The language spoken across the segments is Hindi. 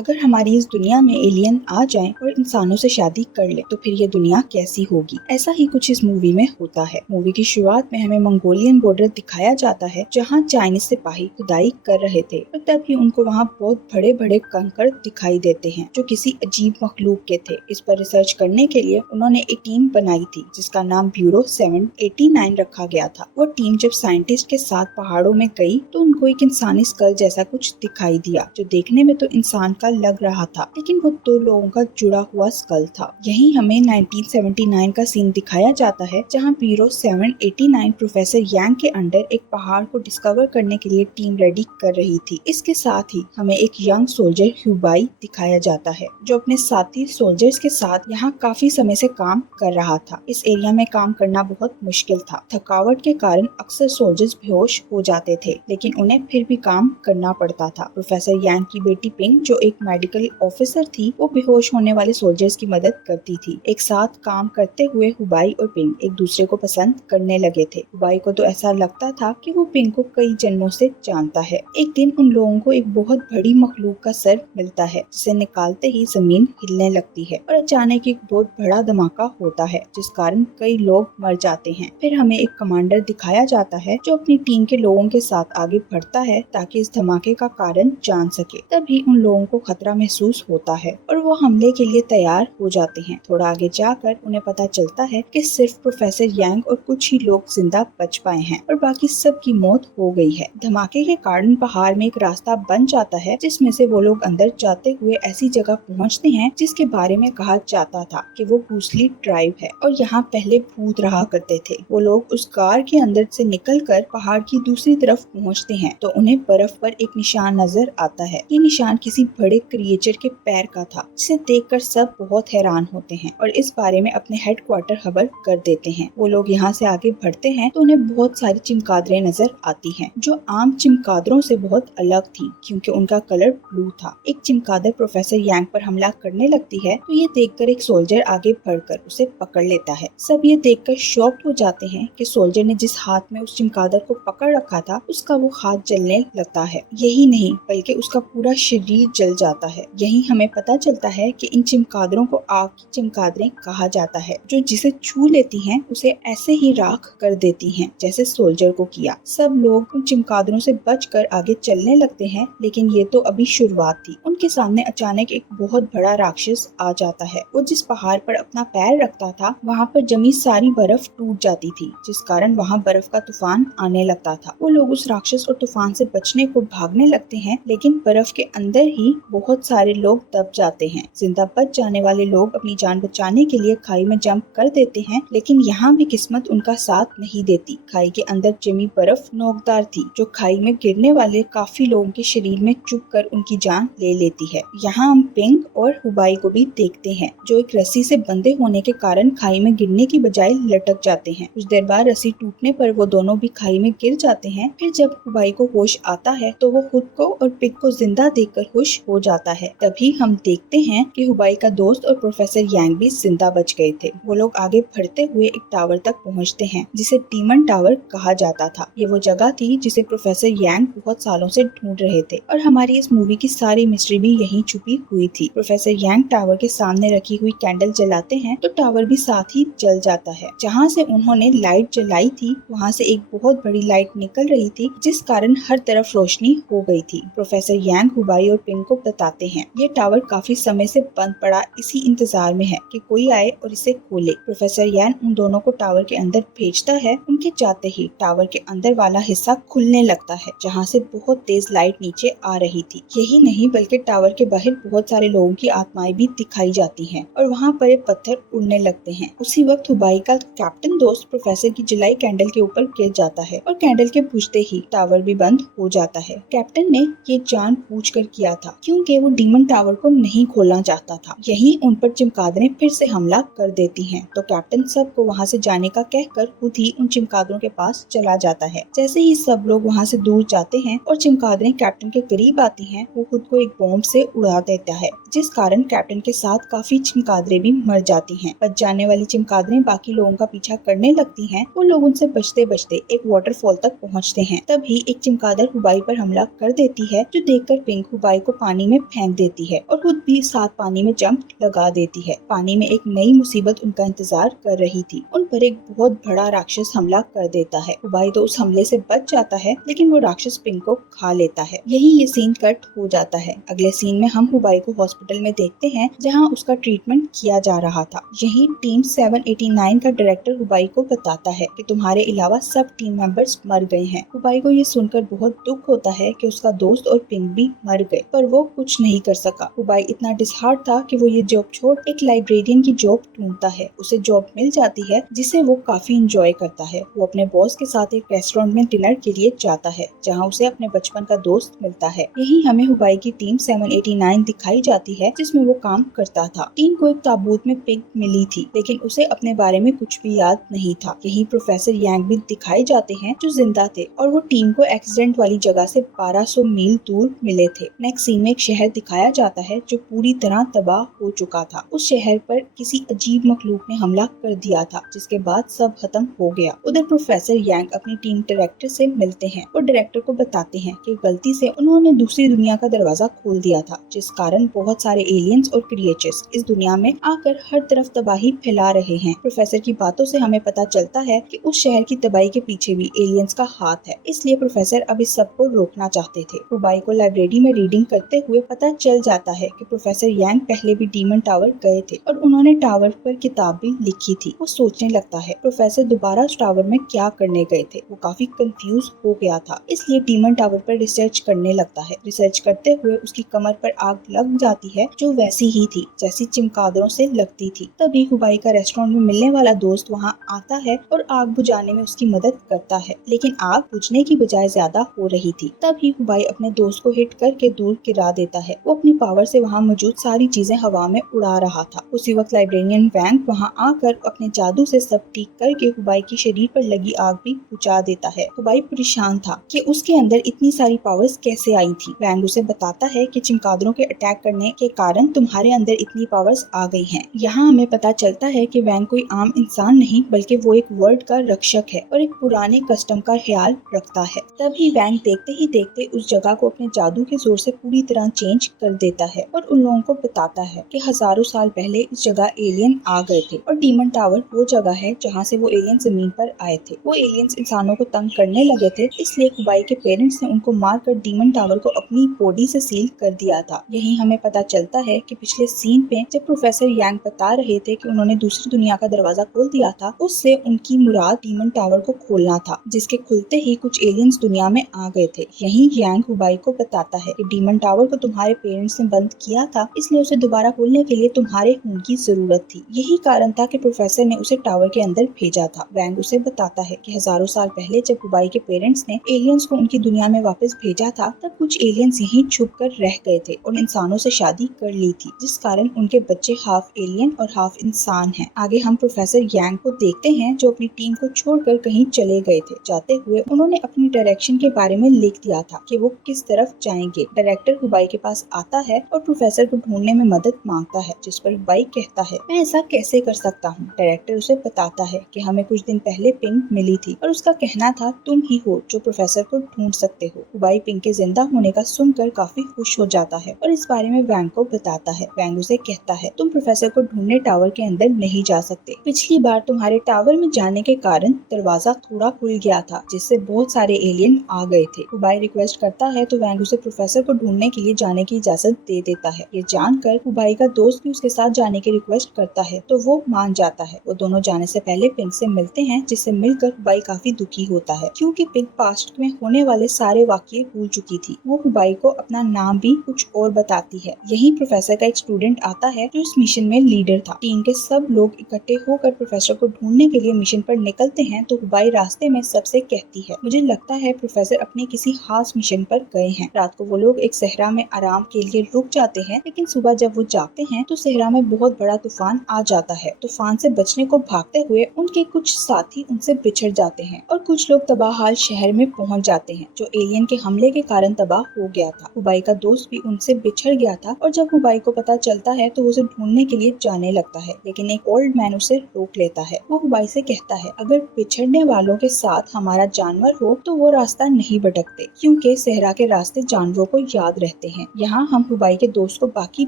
अगर हमारी इस दुनिया में एलियन आ जाएं और इंसानों से शादी कर ले तो फिर ये दुनिया कैसी होगी। ऐसा ही कुछ इस मूवी में होता है। मूवी की शुरुआत में हमें मंगोलियन बॉर्डर दिखाया जाता है जहाँ चाइनीज सिपाही खुदाई कर रहे थे और तभी उनको वहाँ बहुत बड़े बड़े कंकड़ दिखाई देते हैं जो किसी अजीब मखलूक के थे। इस पर रिसर्च करने के लिए उन्होंने एक टीम बनाई थी जिसका नाम ब्यूरो 789 रखा गया था। वो टीम जब साइंटिस्ट के साथ पहाड़ों में गई तो उनको एक इंसानी स्कल जैसा कुछ दिखाई दिया जो देखने में तो इंसान का लग रहा था, लेकिन वो दो लोगों का जुड़ा हुआ स्कल था। यही हमें 1979 का सीन दिखाया जाता है जहां ब्यूरो 789 प्रोफेसर यांग के अंडर एक पहाड़ को डिस्कवर करने के लिए टीम रेडी कर रही थी। इसके साथ ही हमें एक यंग सोल्जर ह्यूबाई दिखाया जाता है जो अपने साथी सोल्जर्स के साथ यहाँ काफी समय से काम कर रहा था। इस एरिया में काम करना बहुत मुश्किल था। थकावट के कारण अक्सर सोल्जर्स बेहोश हो जाते थे, लेकिन उन्हें फिर भी काम करना पड़ता था। प्रोफेसर यांग की बेटी पिंग जो एक मेडिकल ऑफिसर थी, वो बेहोश होने वाले सोल्जर्स की मदद करती थी। एक साथ काम करते हुए हुबाई और पिंग एक दूसरे को पसंद करने लगे थे। हुबाई को तो ऐसा लगता था कि वो पिंग को कई जन्मों से जानता है। एक दिन उन लोगों को एक बहुत बड़ी मखलूक का सर मिलता है जिसे निकालते ही जमीन हिलने लगती है और अचानक एक बहुत बड़ा धमाका होता है जिस कारण कई लोग मर जाते हैं। फिर हमें एक कमांडर दिखाया जाता है जो अपनी टीम के लोगों के साथ आगे बढ़ता है ताकि इस धमाके का कारण जान सके। तभी उन लोगों को खतरा महसूस होता है और वो हमले के लिए तैयार हो जाते हैं। थोड़ा आगे जाकर उन्हें पता चलता है कि सिर्फ प्रोफेसर यांग और कुछ ही लोग जिंदा बच पाए हैं और बाकी सब की मौत हो गई है। धमाके के कारण पहाड़ में एक रास्ता बन जाता है जिसमें से वो लोग अंदर जाते हुए ऐसी जगह पहुंचते हैं जिसके बारे में कहा जाता था कि वो घूसली ट्राइब है और यहाँ पहले भूत रहा करते थे। वो लोग उस कार के अंदर से निकलकर पहाड़ की दूसरी तरफ पहुँचते हैं तो उन्हें बर्फ पर एक निशान नजर आता है। ये निशान किसी बड़े क्रिएचर के पैर का था जिसे देखकर सब बहुत हैरान होते हैं और इस बारे में अपने हेडक्वार्टर खबर कर देते हैं। वो लोग यहाँ से आगे बढ़ते हैं तो उन्हें बहुत सारी चिमगादड़ें नजर आती हैं जो आम चिमगादड़ों से बहुत अलग थी क्योंकि उनका कलर ब्लू था। एक चिमगादड़ प्रोफेसर यांग पर हमला करने लगती है तो ये देखकर एक सोल्जर आगे बढ़कर उसे पकड़ लेता है। सब ये देखकर शॉक हो जाते हैं कि सोल्जर ने जिस हाथ में उस चिमगादड़ को पकड़ रखा था उसका वो हाथ जलने लगता है। यही नहीं बल्कि उसका पूरा शरीर जल जाता है। यही हमें पता चलता है कि इन चिमगादड़ों को आग की चिमगादड़ें कहा जाता है जो जिसे छू लेती हैं उसे ऐसे ही राख कर देती हैं जैसे सोल्जर को किया। सब लोग उन चिमगादड़ों से बचकर आगे चलने लगते हैं, लेकिन ये तो अभी शुरुआत थी। उनके सामने अचानक एक बहुत बड़ा राक्षस आ जाता है। वो जिस पहाड़ पर अपना पैर रखता था वहाँ पर जमी सारी बर्फ टूट जाती थी जिस कारण वहाँ बर्फ का तूफान आने लगता था। वो लोग उस राक्षस और तूफान से बचने को भागने लगते हैं, लेकिन बर्फ के अंदर ही बहुत सारे लोग दब जाते हैं। जिंदा बच जाने वाले लोग अपनी जान बचाने के लिए खाई में जंप कर देते हैं, लेकिन यहाँ भी किस्मत उनका साथ नहीं देती। खाई के अंदर जमी बर्फ नोकदार थी जो खाई में गिरने वाले काफी लोगों के शरीर में चुभ कर उनकी जान ले लेती है। यहाँ हम पिंग और हुबाई को भी देखते हैं जो एक रस्सी से बंधे होने के कारण खाई में गिरने की बजाय लटक जाते हैं। कुछ देर बाद रस्सी टूटने पर वो दोनों भी खाई में गिर जाते हैं। फिर जब हुबाई को होश आता है तो वो खुद को और पिग को जिंदा देखकर खुश हो जाता है। तभी हम देखते हैं कि हुबाई का दोस्त और प्रोफेसर यांग भी जिंदा बच गए थे। वो लोग आगे बढ़ते हुए एक टावर तक पहुंचते हैं जिसे डीमन टावर कहा जाता था। ये वो जगह थी जिसे प्रोफेसर यांग बहुत सालों से ढूंढ रहे थे और हमारी इस मूवी की सारी मिस्ट्री भी यहीं छुपी हुई थी। प्रोफेसर यांग टावर के सामने रखी हुई कैंडल जलाते हैं तो टावर भी साथ ही जल जाता है। जहाँ से उन्होंने लाइट जलाई थी वहाँ से एक बहुत बड़ी लाइट निकल रही थी जिस कारण हर तरफ रोशनी हो गई थी। प्रोफेसर यांग हुबाई और पिंग को बताते हैं ये टावर काफी समय से बंद पड़ा इसी इंतजार में है कि कोई आए और इसे खोले। प्रोफेसर यांग उन दोनों को टावर के अंदर भेजता है। उनके जाते ही टावर के अंदर वाला हिस्सा खुलने लगता है जहाँ से बहुत तेज लाइट नीचे आ रही थी। यही नहीं बल्कि टावर के बाहर बहुत सारे लोगों की आत्माएं भी दिखाई जाती हैं और वहाँ पर पत्थर उड़ने लगते हैं। उसी वक्त हुबाई का कैप्टन दोस्त प्रोफेसर की जलाई कैंडल के ऊपर गिर जाता है और कैंडल के बुझते ही टावर भी बंद हो जाता है। कैप्टन ने ये जानबूझकर किया था क्योंकि वो डीमन टावर को नहीं खोलना चाहता था। यही उन पर चिमगादड़ें फिर से हमला कर देती हैं तो कैप्टन सबको वहाँ से जाने का कहकर खुद ही उन चिमगादड़ों के पास चला जाता है। जैसे ही सब लोग वहाँ से दूर जाते हैं और चिमगादड़ें कैप्टन के करीब आती हैं, वो खुद को एक बॉम्ब से उड़ा देता है जिस कारण कैप्टन के साथ काफी चिमगादड़ें भी मर जाती हैं। बच जाने वाली चिमगादड़ें बाकी लोगों का पीछा करने लगती हैं। वो लोग उनसे बचते बचते एक वाटरफॉल तक पहुँचते हैं। तभी एक चिमगादड़ हुबाई पर हमला कर देती है जो देखकर पिंक हुबाई को पानी में फेंक देती है और खुद भी साथ पानी में जंप लगा देती है। पानी में एक नई मुसीबत उनका इंतजार कर रही थी। उन पर एक बहुत बड़ा राक्षस हमला कर देता है। हुबाई तो उस हमले से बच जाता है, लेकिन वो राक्षस पिंक को खा लेता है। यही ये सीन कट हो जाता है। अगले सीन में हम हुबाई को हॉस्पिटल में देखते हैं, जहाँ उसका ट्रीटमेंट किया जा रहा था। यही टीम 789 का डायरेक्टर हुबाई को बताता है कि तुम्हारे अलावा सब टीम मेंबर्स मर गए हैं। हुबाई को ये सुनकर बहुत दुख होता है कि उसका दोस्त और पिंक भी मर गए, पर वो कुछ नहीं कर सका। हुबाई इतना डिसहार्ट था कि वो ये जॉब छोड़ एक लाइब्रेरियन की जॉब ढूंढता है। उसे जॉब मिल जाती है, जिसे वो काफी इंजॉय करता है। वो अपने बॉस के साथ एक रेस्टोरेंट में डिनर के लिए जाता है, जहाँ उसे अपने बचपन का दोस्त मिलता है। यही हमें हुबाई की टीम 789 दिखाई जाती है, जिसमें वो काम करता था। टीम को एक ताबूत में पिंक मिली थी, लेकिन उसे अपने बारे में कुछ भी याद नहीं था। यही प्रोफेसर यांग भी दिखाए जाते हैं, जो जिंदा थे, और वो टीम को एक्सीडेंट वाली जगह से 1200 मील दूर मिले थे। नेक्स्ट सीन में एक शहर दिखाया जाता है जो पूरी तरह तबाह हो चुका था। उस शहर पर किसी अजीब मखलूक ने हमला कर दिया था, जिसके बाद सब खत्म हो गया। उधर प्रोफेसर यांग अपनी टीम डायरेक्टर से मिलते हैं और डायरेक्टर को बताते हैं कि गलती से उन्होंने दूसरी दुनिया का दरवाजा खोल दिया था, जिस कारण बहुत सारे एलियंस और क्रिएचर्स इस दुनिया में आकर हर तरफ तबाही फैला रहे हैं। प्रोफेसर की बातों से हमें पता चलता है कि उस शहर की तबाही के पीछे भी एलियंस का हाथ है, इसलिए प्रोफेसर अब इस सब को रोकना चाहते थे। हुबाई को लाइब्रेरी में रीडिंग करते हुए पता चल जाता है कि प्रोफेसर यांग पहले भी डीमन टावर गए थे और उन्होंने टावर पर किताब भी लिखी थी। वो सोचने लगता है प्रोफेसर दोबारा उस टावर में क्या करने गए थे। वो काफी कंफ्यूज हो गया था, इसलिए डीमन टावर पर रिसर्च करने लगता है। रिसर्च करते हुए उसकी कमर पर आग लग जाती है, जो वैसी ही थी जैसी चमगादड़ों से लगती थी। तभी हुबाई का रेस्टोरेंट में मिलने वाला दोस्त वहाँ आता है और आग बुझाने में उसकी मदद करता है, लेकिन आग बुझने की बजाय ज्यादा हो रही थी। तभी हुबाई अपने दोस्त को हिट करके दूर गिरा देता है। वो अपनी पावर से वहाँ मौजूद सारी चीजें हवा में उड़ा रहा था। उसी वक्त लाइब्रेरियन वैंग वहाँ आकर अपने जादू से सब ठीक करके हुबाई के शरीर पर लगी आग भी बुझा देता है। हुबाई परेशान था कि उसके अंदर इतनी सारी पावर्स कैसे आई थी। वैंग उसे बताता है कि चमगादड़ों के अटैक करने के कारण तुम्हारे अंदर इतनी पावर्स आ गई हैं। यहाँ हमें पता चलता है कि वैंग कोई आम इंसान नहीं, बल्कि वो एक वर्ल्ड का रक्षक है और एक पुराने कस्टम का ख्याल रखता है। तभी वैंग देखते ही देखते उस जगह को अपने जादू के जोर से पूरी तरह चेंज कर देता है और उन लोगों को बताता है कि हजारों साल पहले इस जगह एलियन आ गए थे और डीमन टावर वो जगह है जहाँ से वो एलियन जमीन पर आए थे। वो एलियंस इंसानों को तंग करने लगे थे, इसलिए हुबाई के पेरेंट्स ने उनको मारकर डीमन टावर को अपनी बॉडी से सील कर दिया था। यही हमें पता चलता है कि पिछले सीन पे जब प्रोफेसर यांग बता रहे थे कि उन्होंने दूसरी दुनिया का दरवाजा खोल दिया था, उससे उनकी मुराद डीमन टावर को खोलना था, जिसके खुलते ही कुछ एलियंस दुनिया में आ गए थे। यही यांग हुबाई को बताता है कि डीमन टावर को तुम्हारे पेरेंट्स ने बंद किया था, इसलिए उसे दोबारा खोलने के लिए तुम्हारे खून की जरूरत थी। यही कारण था कि प्रोफेसर ने उसे टावर के अंदर भेजा था। वैंग उसे बताता है कि हजारों साल पहले जब हुबाई के पेरेंट्स ने एलियंस को उनकी दुनिया में वापस भेजा था, तब कुछ एलियंस यहीं छुप कर रह गए थे और इंसानों से शादी कर ली थी, जिस कारण उनके बच्चे हाफ एलियन और हाफ इंसान हैं। आगे हम प्रोफेसर यांग को देखते हैं, जो अपनी टीम को छोड़कर कहीं चले गए थे। जाते हुए उन्होंने अपनी डायरेक्शन के बारे में लिख दिया था कि वो किस तरफ जाएंगे। डायरेक्टर हुबाई के पास आता है और प्रोफेसर को ढूंढने में मदद मांगता है, जिस पर हुबाई कहता है मैं ऐसा कैसे कर सकता हूँ। डायरेक्टर उसे बताता है कि हमें कुछ दिन पहले पिंक मिली थी और उसका कहना था तुम ही हो जो प्रोफेसर को ढूंढ सकते हो। हुबाई पिंक के जिंदा होने का सुनकर काफी खुश हो जाता है और इस बारे में वैंग को बताता है। वैंग उसे कहता है तुम प्रोफेसर को ढूंढने टावर के अंदर नहीं जा सकते। पिछली बार तुम्हारे टावर में जाने के कारण दरवाजा थोड़ा खुल गया था, जिससे बहुत सारे एलियन आ गए थे। हुबाई रिक्वेस्ट करता है तो वैंग उसे प्रोफेसर को ढूंढने के लिए जाने की इजाजत दे देता है। ये जानकर हुबाई का दोस्त भी उसके साथ जाने की रिक्वेस्ट करता है तो वो मान जाता है। वो दोनों जाने से पहले पिंक से मिलते हैं, जिससे मिलकर हुबाई काफी दुखी होता है, क्योंकि पिंक पास्ट में होने वाले सारे वाकये भूल चुकी थी। वो हुबाई को अपना नाम भी कुछ और बताती है। यही प्रोफेसर का एक स्टूडेंट आता है जो इस मिशन में लीडर था। टीम के सब लोग इकट्ठे होकर प्रोफेसर को ढूंढने के लिए मिशन पर निकलते हैं तो हुबाई रास्ते में सबसे कहती है मुझे लगता है प्रोफेसर अपने किसी खास मिशन पर गए हैं। रात को वो लोग एक सहरा में आराम के लिए रुक जाते हैं, लेकिन सुबह जब वो जागते हैं तो सहरा में बहुत बड़ा तूफान आ जाता है। तूफान से बचने को भागते हुए उनके कुछ साथी उनसे बिछड़ जाते हैं और कुछ लोग तबाहाल शहर में पहुंच जाते हैं, जो एलियन के हमले के कारण तबाह हो गया था। हुबाई का दोस्त भी उनसे बिछड़ गया था और जब हुबाई को पता चलता है तो वो उसे ढूंढने के लिए जाने लगता है, लेकिन एक ओल्ड मैन उसे रोक लेता है। वो हुबाई से कहता है अगर बिछड़ने वालों के साथ हमारा जानवर हो तो वो रास्ता नहीं भटकते, क्योंकि सहरा के रास्ते जानवरों को याद रहते हैं। यहाँ हम हुबाई के दोस्त को बाकी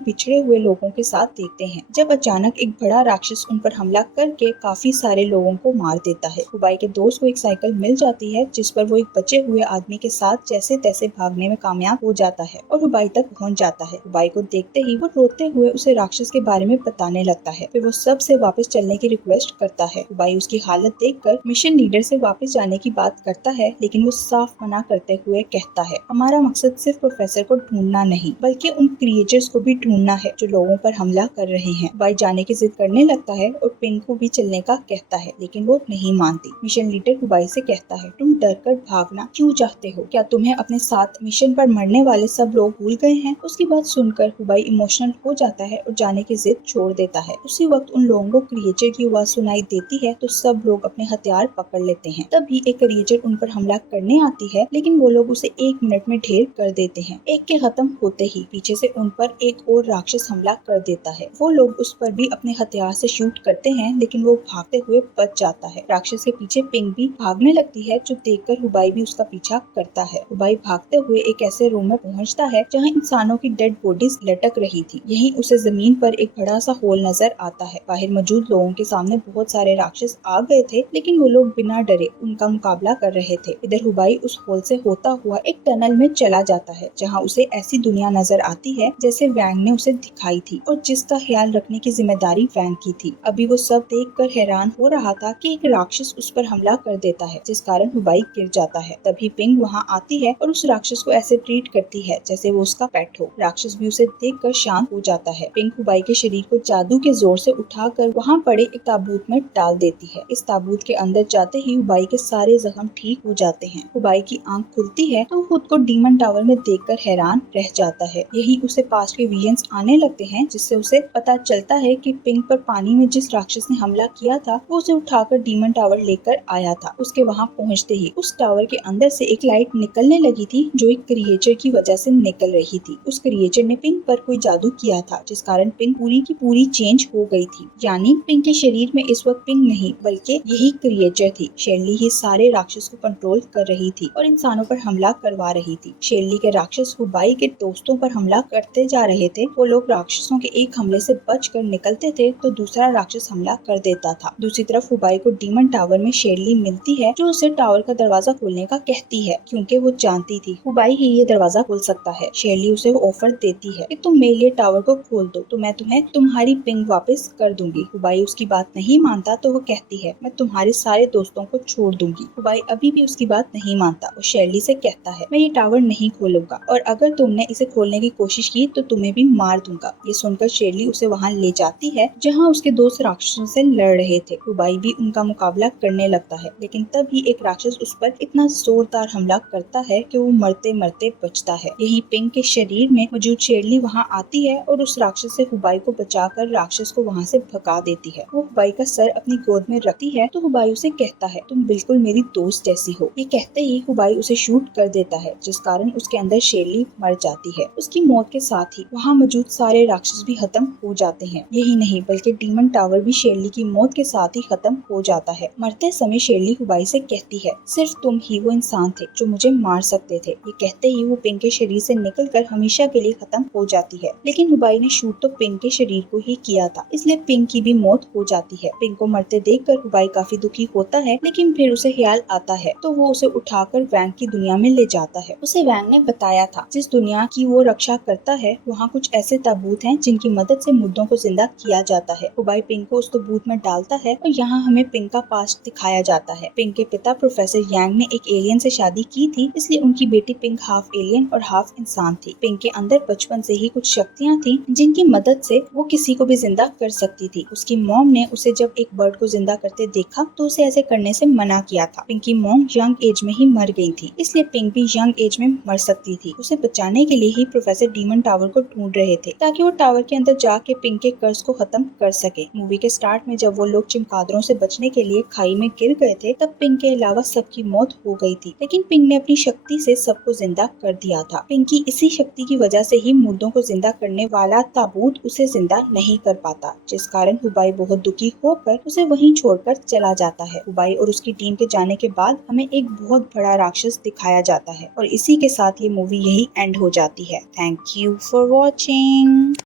बिछड़े हुए लोगों के साथ देखते हैं जब अचानक एक बड़ा राक्षस उन पर हमला करके काफी सारे लोगों को मार देता है। हुबाई के दोस्त को एक साइकिल मिल जाती है जिस पर वो एक बचे हुए आदमी के साथ जैसे तैसे भागने में कामयाब हो जाता है और हुबाई तक पहुँच जाता है। हुबाई को देखते ही वो रोते हुए उसे राक्षस के बारे में बताने लगता है। फिर वो सबसे वापस चलने की रिक्वेस्ट करता है। हुबाई उसकी हालत देखकर मिशन लीडर से वापस जाने की बात करता है, लेकिन वो साफ मना करते हुए कहता है, हमारा मकसद सिर्फ प्रोफेसर को ढूंढना नहीं बल्कि उन क्रिएचर्स को भी ढूंढना है जो लोगों पर हमला कर रहे हैं। हुबाई जाने की जिद करने लगता है और पिंक को भी चलने का कहता है, लेकिन वो नहीं मानती। मिशन लीडर हुबाई से कहता है, तुम डर कर भागना क्यों चाहते हो? क्या तुम्हें अपने साथ मिशन पर मरने वाले सब लोग भूल गए हैं? उसकी बात सुनकर हुबाई इमोशनल हो जाता है और जाने की जिद छोड़ देता है। उसी वक्त उन लोगों को क्रिएचर की आवाज सुनाई देती है तो सब लोग अपने हथियार पकड़ लेते हैं। तभी एक क्रिएचर उन पर हमला करने आती है, लेकिन वो लोग उसे 1 मिनट में ढेर कर देते हैं। एक के खत्म होते ही पीछे से उन पर एक और राक्षस हमला कर देता है। वो लोग उस पर भी अपने हथियार से शूट करते हैं, लेकिन वो भागते हुए बच जाता है। राक्षस के पीछे पिंक भी भागने लगती है जो देखकर हुबाई भी उसका पीछा करता है। हुबाई भागते हुए एक ऐसे रूम में पहुंचता है जहां इंसानों की डेड बॉडीज लटक रही थी। यहीं उसे जमीन पर एक बड़ा सा होल नजर आता है। बाहर मौजूद लोगों के सामने बहुत सारे राक्षस आ गए थे, लेकिन वो लोग बिना डरे उनका मुकाबला कर रहे थे। इधर हुबाई उस होल से होता हुआ एक टनल में चला जाता है जहां उसे ऐसी दुनिया नजर आती है जैसे वैंग ने उसे दिखाई थी और जिसका ख्याल रखने की जिम्मेदारी वैंग की थी। अभी वो सब देखकर हैरान हो रहा था कि एक राक्षस उस पर हमला कर देता है, जिस कारण हुबाई गिर जाता है। तभी पिंग वहां आती है और उस राक्षस को ऐसे ट्रीट करती है जैसे वो उसका पेट हो। राक्षस भी उसे देखकर शांत हो जाता है। पिंग हुबाई के शरीर को जादू के जोर से उठाकर वहां पड़े एक ताबूत में डाल देती है। इस ताबूत के अंदर जाते ही हुबाई के सारे जख्म ठीक हो जाते हैं। हुबाई की आंख खुलती है तो खुद को डीमन टावर में देखकर हैरान रह जाता है। यही उसे पास्ट के विजन्स आने लगते हैं, जिससे उसे पता चलता है कि पिंक पर पानी में जिस राक्षस ने हमला किया था वो उसे उठाकर डीमन टावर लेकर आया था। उसके वहां पहुंचते ही उस टावर के अंदर से एक लाइट निकलने लगी थी जो एक क्रिएचर की वजह से निकल रही थी। उस क्रिएचर ने पिंक पर कोई जादू किया था, जिस कारण पिंक पूरी की पूरी चेंज हो गई थी। यानी पिंक के शरीर में इस वक्त पिंक नहीं बल्कि यही क्रिएचर थी। शेरली ही सारे राक्षस को कंट्रोल कर रही थी और इंसानों पर हमला करवा रही थी। शेरली के राक्षस हुबाई के दोस्तों पर हमला करते जा रहे थे। वो लोग राक्षसों के एक हमले से बचकर निकलते थे तो दूसरा राक्षस हमला कर देता था। दूसरी तरफ हुबाई को डीमन टावर में शेरली मिलती है जो उसे टावर का दरवाजा खोलने का कहती है, क्योंकि वो जानती थी हुबाई ही ये दरवाजा खोल सकता है। शेरली उसे ऑफर देती है कि तुम मेरे लिए टावर को खोल दो तो मैं तुम्हें तुम्हारी पिंग वापस कर दूंगी। हुबाई उसकी बात नहीं मानता तो वो कहती है, मैं तुम्हारे सारे दोस्तों को छोड़ दूंगी। हुबाई अभी भी उसकी बात नहीं मानता और शेरली से कहता है, मैं ये टावर नहीं खोलूंगा और अगर तुमने इसे खोलने की कोशिश की तो तुम्हें भी मार दूंगा। ये सुनकर शेरली उसे वहाँ ले जाती है जहाँ उसके दोस्त राक्षसों से लड़ रहे थे। हुबाई भी उनका मुकाबला करने लगता है, लेकिन तभी एक राक्षस उस पर इतना जोरदार हमला करता है कि वो मरते मरते बचता है। यही पिंक के शरीर में मौजूद शेरली वहाँ आती है और उस राक्षस से हुबाई को बचाकर राक्षस को वहाँ से भगा देती है। वो हुबाई का सर अपनी गोद में रखती है तो हुबाई उसे कहता है, तुम बिल्कुल मेरी दोस्त जैसी हो। ये कहते ही हुबाई उसे शूट कर देता है, जिस कारण उसके अंदर शेरली मर जाती है। उसकी मौत के साथ ही वहाँ मौजूद सारे राक्षस भी खत्म हो जाते हैं। यही नहीं बल्कि डीमन टावर भी शेरली की मौत के साथ ही खत्म हो जाता है। मरते समय शेरली हुबाई से कहती है, सिर्फ तुम ही वो इंसान थे जो मुझे मार सकते थे। ये कहते ही वो पिंक के शरीर से निकलकर हमेशा के लिए खत्म हो जाती है। लेकिन हुबाई ने शूट तो पिंक के शरीर को ही किया था, इसलिए पिंक की भी मौत हो जाती है। पिंक को मरते देखकर हुबाई काफी दुखी होता है, लेकिन फिर उसे ख्याल आता है तो वो उसे उठाकर वैंग की दुनिया में ले जाता है। उसे वैंग ने बताया था जिस दुनिया की वो रक्षा करता है वहाँ कुछ ऐसे ताबूत हैं जिनकी मदद से मुर्दों को जिंदा किया जाता है। हुबाई पिंक को उस ताबूत में डालता है और यहाँ हमें पिंक का पास्ट दिखाया जाता है। पिंक के पिता प्रोफेसर यांग ने एक एलियन से शादी की थी, इसलिए उनकी बेटी पिंक हाफ एलियन और हाफ इंसान थी। पिंक के अंदर बचपन से ही कुछ शक्तियाँ थी जिनकी मदद से वो किसी को भी जिंदा कर सकती थी। उसकी मॉम ने उसे जब एक बर्ड को जिंदा करते देखा तो उसे ऐसे करने से मना किया था। पिंक की मॉम यंग एज में ही मर गई थी, इसलिए पिंक भी यंग एज में मर सकती थी। उसे बचाने के लिए ही प्रोफेसर डीमन टावर को ढूंढ रहे थे ताकि वो टावर के अंदर जाके पिंक के कर्ज को खत्म कर सके। मूवी के स्टार्ट में जब वो लोग चमगादड़ों से बचने के लिए खाई में गिर गए थे तब पिंक के अलावा सबकी मौत हो गई थी, लेकिन पिंक ने अपनी शक्ति से सबको जिंदा कर दिया था। पिंक की इसी शक्ति की वजह से ही मुर्दों को जिंदा करने वाला ताबूत उसे जिंदा नहीं कर पाता, जिस कारण हुबाई बहुत दुखी होकर उसे वहीं छोड़कर चला जाता है। हुबाई और उसकी टीम के जाने के बाद हमें एक बहुत बड़ा राक्षस दिखाया जाता है और इसी के साथ ये मूवी यही एंड हो जाती है। Thank you for watching.